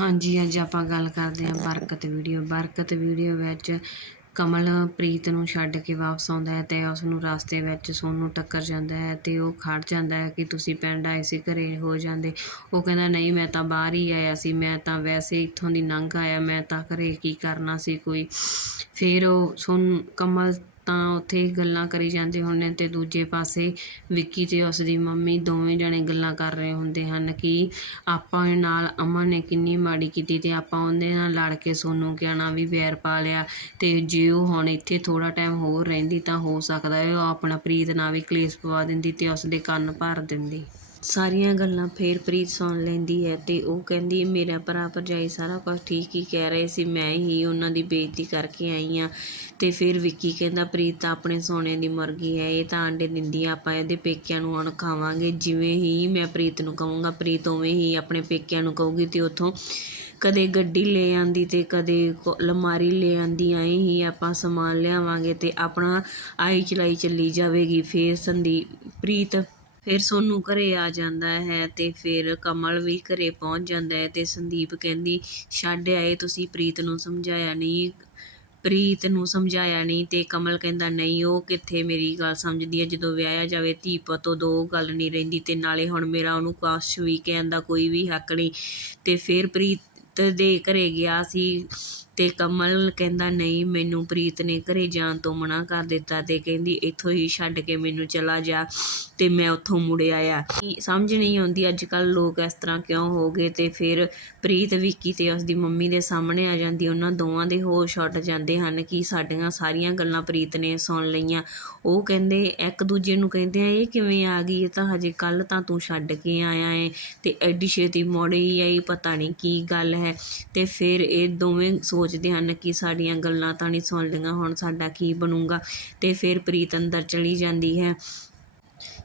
ਹਾਂਜੀ, ਅੱਜ ਆਪਾਂ ਗੱਲ ਕਰਦੇ ਹਾਂ ਬਰਕਤ ਵੀਡੀਓ। ਬਰਕਤ ਵੀਡੀਓ ਵਿੱਚ ਕਮਲ ਪ੍ਰੀਤ ਨੂੰ ਛੱਡ ਕੇ ਵਾਪਸ ਆਉਂਦਾ ਹੈ ਤੇ ਉਸ ਨੂੰ ਰਸਤੇ ਵਿੱਚ ਸੋਨੂੰ ਟੱਕਰ ਜਾਂਦਾ ਹੈ ਤੇ ਉਹ ਖੜ ਜਾਂਦਾ ਹੈ ਕਿ ਤੁਸੀਂ ਪਿੰਡ ਆਏ ਸੀ, ਘਰੇ ਹੋ ਜਾਂਦੇ। ਉਹ ਕਹਿੰਦਾ, ਨਹੀਂ, ਮੈਂ ਤਾਂ ਬਾਹਰ ਹੀ ਆਇਆ ਸੀ। ਮੈਂ ਤਾਂ ਵੈਸੇ ਇੱਥੋਂ ਦੀ ਲੰਘ ਆਇਆ। ਮੈਂ ਤਾਂ ਘਰੇ ਕੀ ਕਰਨਾ ਸੀ ਕੋਈ? ਫਿਰ ਉਹ ਸੁਣ ਕਮਲ ਤਾਂ ਉੱਥੇ ਗੱਲਾਂ ਕਰੀ ਜਾਂਦੇ ਹੁੰਦੇ ਅਤੇ ਦੂਜੇ ਪਾਸੇ ਵਿੱਕੀ ਅਤੇ ਉਸਦੀ ਮੰਮੀ ਦੋਵੇਂ ਜਣੇ ਗੱਲਾਂ ਕਰ ਰਹੇ ਹੁੰਦੇ ਹਨ ਕਿ ਆਪਾਂ ਨਾਲ ਅਮਨ ਨੇ ਕਿੰਨੀ ਮਾੜੀ ਕੀਤੀ ਅਤੇ ਆਪਾਂ ਉਹਦੇ ਨਾਲ ਲੜ ਕੇ ਸੋਨੂੰ ਕਹਿਣਾ ਵੀ ਵੈਰ ਪਾ ਲਿਆ ਅਤੇ ਜੇ ਉਹ ਹੁਣ ਇੱਥੇ ਥੋੜ੍ਹਾ ਟਾਈਮ ਹੋਰ ਰਹਿੰਦੀ ਤਾਂ ਹੋ ਸਕਦਾ ਹੈ ਉਹ ਆਪਣਾ ਪ੍ਰੀਤ ਨਾਲ ਵੀ ਕਲੇਸ਼ ਪਵਾ ਦਿੰਦੀ ਅਤੇ ਉਸ ਦੇ ਕੰਨ ਭਰ ਦਿੰਦੀ। ਸਾਰੀਆਂ ਗੱਲਾਂ ਫੇਰ ਪ੍ਰੀਤ ਸੁਣ ਲੈਂਦੀ ਹੈ ਤੇ ਉਹ ਕਹਿੰਦੀ, ਮੇਰਾ ਭਰਾ ਭਰਜਾਈ ਸਾਰਾ ਕੁਝ ਠੀਕ ਹੀ ਕਹਿ ਰਹੇ ਸੀ। ਮੈਂ ਹੀ ਉਹਨਾਂ ਦੀ ਬੇਇੱਜ਼ਤੀ ਕਰਕੇ ਆਈ ਆ ਤੇ ਫਿਰ ਵਿੱਕੀ ਕਹਿੰਦਾ, ਪ੍ਰੀਤ ਤਾਂ ਆਪਣੇ ਸੋਨੇ ਦੀ ਮੁਰਗੀ ਹੈ, ਇਹ ਤਾਂ ਆਂਡੇ ਦਿੰਦੀ ਆ, ਆਪਾਂ ਇਹਦੇ ਪੇਕਿਆਂ ਨੂੰ ਹੁਣ ਖਾਵਾਂਗੇ। ਜਿਵੇਂ ਹੀ ਮੈਂ ਪ੍ਰੀਤ ਨੂੰ ਕਹੂੰਗਾ, ਪ੍ਰੀਤ ਉਵੇਂ ਹੀ ਆਪਣੇ ਪੇਕਿਆਂ ਨੂੰ ਕਹੂਗੀ ਤੇ ਉੱਥੋਂ ਕਦੇ ਗੱਡੀ ਲੈ ਆਂਦੀ ਤੇ ਕਦੇ ਕੋ- ਅਲਮਾਰੀ ਲੈ ਆਂਦੀ, ਐਂ ਹੀ ਆਪਾਂ ਸਮਾਨ ਲਿਆਵਾਂਗੇ ਤੇ ਆਪਣਾ ਆਈ ਚਲਾਈ ਚੱਲੀ ਜਾਵੇਗੀ। ਫੇਰ ਸੰਦੀਪ, ਪ੍ਰੀਤ ਫਿਰ ਸੋਨੂੰ ਘਰੇ ਆ ਜਾਂਦਾ ਹੈ ਤੇ ਫਿਰ ਕਮਲ ਵੀ ਘਰੇ ਪਹੁੰਚ ਜਾਂਦਾ ਹੈ ਤੇ ਸੰਦੀਪ ਕਹਿੰਦੀ, ਛੱਡ ਆਏ, ਤੁਸੀਂ ਪ੍ਰੀਤ ਨੂੰ ਸਮਝਾਇਆ ਨਹੀਂ, ਪ੍ਰੀਤ ਨੂੰ ਸਮਝਾਇਆ ਨਹੀਂ। ਤੇ ਕਮਲ ਕਹਿੰਦਾ, ਨਹੀਂ, ਉਹ ਕਿੱਥੇ ਮੇਰੀ ਗੱਲ ਸਮਝਦੀ ਹੈ? ਜਦੋਂ ਵਿਆਹਿਆ ਜਾਵੇ ਧੀ ਪੁੱਤ ਦੋ ਗੱਲ ਨਹੀਂ ਰਹਿੰਦੀ ਤੇ ਨਾਲੇ ਹੁਣ ਮੇਰਾ ਉਹਨੂੰ ਕੁਛ ਵੀ ਕਹਿਣ ਦਾ ਕੋਈ ਵੀ ਹੱਕ ਨਹੀਂ। ਤੇ ਫਿਰ ਪ੍ਰੀਤ ਦੇ ਘਰੇ ਗਿਆ ਸੀ। ਤੇ ਕਮਲ ਕਹਿੰਦਾ, ਨਹੀਂ, ਮੈਨੂੰ ਪ੍ਰੀਤ ਨੇ ਘਰੇ ਜਾਣ ਤੋਂ ਮਨਾ ਕਰ ਦਿੱਤਾ ਤੇ ਕਹਿੰਦੀ, ਇੱਥੋਂ ਹੀ ਛੱਡ ਕੇ ਮੈਨੂੰ ਚਲਾ ਜਾ ਤੇ ਮੈਂ ਉੱਥੋਂ ਮੁੜ ਆਇਆ। ਸਮਝ ਨਹੀਂ ਆਉਂਦੀ ਅੱਜ ਕੱਲ ਲੋਕ ਇਸ ਤਰ੍ਹਾਂ ਕਿਉਂ ਹੋ ਗਏ ਤੇ ਫਿਰ ਪ੍ਰੀਤ, ਵਿੱਕੀ ਤੇ ਉਸਦੀ ਮੰਮੀ ਦੇ ਸਾਹਮਣੇ ਆ ਜਾਂਦੀ, ਉਹਨਾਂ ਦੋਵਾਂ ਦੇ ਹੋਸ਼ ਉੱਡ ਜਾਂਦੇ ਹਨ ਕਿ ਸਾਡੀਆਂ ਸਾਰੀਆਂ ਗੱਲਾਂ ਪ੍ਰੀਤ ਨੇ ਸੁਣ ਲਈਆਂ। ਉਹ ਕਹਿੰਦੇ, ਇੱਕ ਦੂਜੇ ਨੂੰ ਕਹਿੰਦੇ ਆ, ਇਹ ਕਿਵੇਂ ਆ ਗਈ? ਇਹ ਤਾਂ ਹਜੇ ਕੱਲ ਤਾਂ ਤੂੰ ਛੱਡ ਕੇ ਆਇਆ ਏ ਤੇ ਐਡੀ ਛੇਤੀ ਮੁੜ ਹੀ ਆਈ, ਪਤਾ ਨਹੀਂ ਕੀ ਗੱਲ ਹੈ। ਤੇ ਫਿਰ ਇਹ ਦੋਵੇਂ ਸੋਚਦੇ ਹਨ ਕਿ ਸਾਡੀਆਂ ਗੱਲਾਂ ਤਾਂ ਨਹੀਂ ਸੁਣ ਲਈਆਂ ਹੁਣ ਸਾਡਾ ਕੀ ਬਣੂਗਾ? ਤੇ ਫਿਰ ਪ੍ਰੀਤ ਅੰਦਰ ਚਲੀ ਜਾਂਦੀ ਹੈ।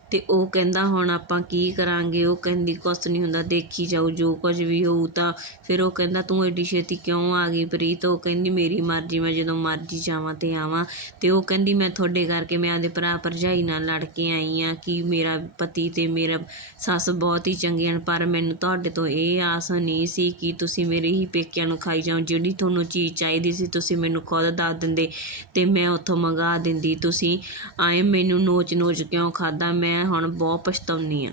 ਅਤੇ ਉਹ ਕਹਿੰਦਾ ਹੁਣ ਆਪਾਂ ਕੀ ਕਰਾਂਗੇ? ਉਹ ਕਹਿੰਦੀ, ਕੁਛ ਨਹੀਂ ਹੁੰਦਾ, ਦੇਖੀ ਜਾਊ ਜੋ ਕੁਝ ਵੀ ਹੋਊ ਤਾਂ। ਫਿਰ ਉਹ ਕਹਿੰਦਾ, ਤੂੰ ਐਡੀ ਛੇਤੀ ਕਿਉਂ ਆ ਗਈ ਪ੍ਰੀਤ? ਉਹ ਕਹਿੰਦੀ, ਮੇਰੀ ਮਰਜ਼ੀ, ਮੈਂ ਜਦੋਂ ਮਰਜ਼ੀ ਜਾਵਾਂ ਤੇ ਆਵਾਂ। ਅਤੇ ਉਹ ਕਹਿੰਦੀ, ਮੈਂ ਤੁਹਾਡੇ ਕਰਕੇ, ਮੈਂ ਆਪਦੇ ਭਰਾ ਭਰਜਾਈ ਨਾਲ ਲੜ ਕੇ ਆਈ ਹਾਂ ਕਿ ਮੇਰਾ ਪਤੀ ਅਤੇ ਮੇਰਾ ਸੱਸ ਬਹੁਤ ਹੀ ਚੰਗੇ ਹਨ, ਪਰ ਮੈਨੂੰ ਤੁਹਾਡੇ ਤੋਂ ਇਹ ਆਸ ਨਹੀਂ ਸੀ ਕਿ ਤੁਸੀਂ ਮੇਰੇ ਹੀ ਪੇਕਿਆਂ ਨੂੰ ਖਾਈ ਜਾਓ। ਜਿਹੜੀ ਤੁਹਾਨੂੰ ਚੀਜ਼ ਚਾਹੀਦੀ ਸੀ, ਤੁਸੀਂ ਮੈਨੂੰ ਖੁਦ ਦੱਸ ਦਿੰਦੇ ਅਤੇ ਮੈਂ ਉੱਥੋਂ ਮੰਗਾ ਦਿੰਦੀ। ਤੁਸੀਂ ਆਏ ਮੈਨੂੰ ਨੋਚ ਨੋਚ ਕਿਉਂ ਖਾਦਾ ਮੈਂ ਹੁਣ ਬਹੁਤ ਪਛਤਾਉਣੀ ਆ।